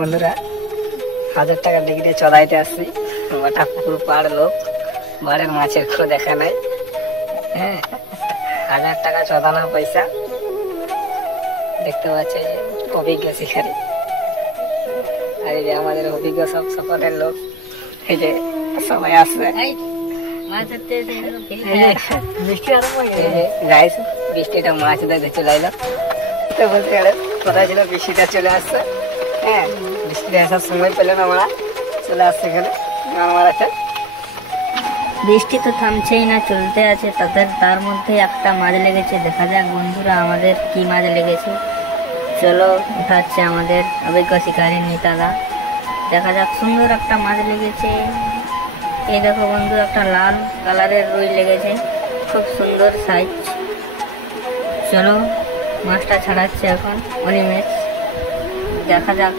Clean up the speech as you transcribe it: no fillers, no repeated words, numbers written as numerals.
বন্ধুরা 1000 টাকা ডিগ্রি চড়াইতে আসছি। ওটা পুরো পাড় লোক, বাড়ির মাছের খো দেখা নাই। হ্যাঁ, 1000 টাকা চড়ানো পয়সা। দেখতে পাচ্ছে যে অভিজ্ঞ শিকারী, আর এই যে আমাদের অভিজ্ঞ সব সাপোর্টের লোক। এই যে সবাই আসছে, বৃষ্টিটা মাছ দেখতে চলে এলো। তো বলতে গেলে কোথায় ছিল, বৃষ্টিটা চলে আসছে। হ্যাঁ, বৃষ্টিটা আসার সময় পেলে না, আমরা চলে আসছে এখানে মারাতে। বৃষ্টি তো থামছেই না, চলতে আছে। তার মধ্যে একটা মাছ লেগেছে। দেখা যাক বন্ধুরা আমাদের কি মাছ লেগেছে। চলো, উঠাচ্ছে আমাদের অভিজ্ঞ শিকারী নিতাদা। দেখা যাক, সুন্দর একটা মাছ লেগেছে। এই দেখো বন্ধু, একটা লাল কালারের রুই লেগেছে, খুব সুন্দর সাইজ। চলো, মাছটা ছাড়াচ্ছে এখন অনিমেষ। দেখা যাক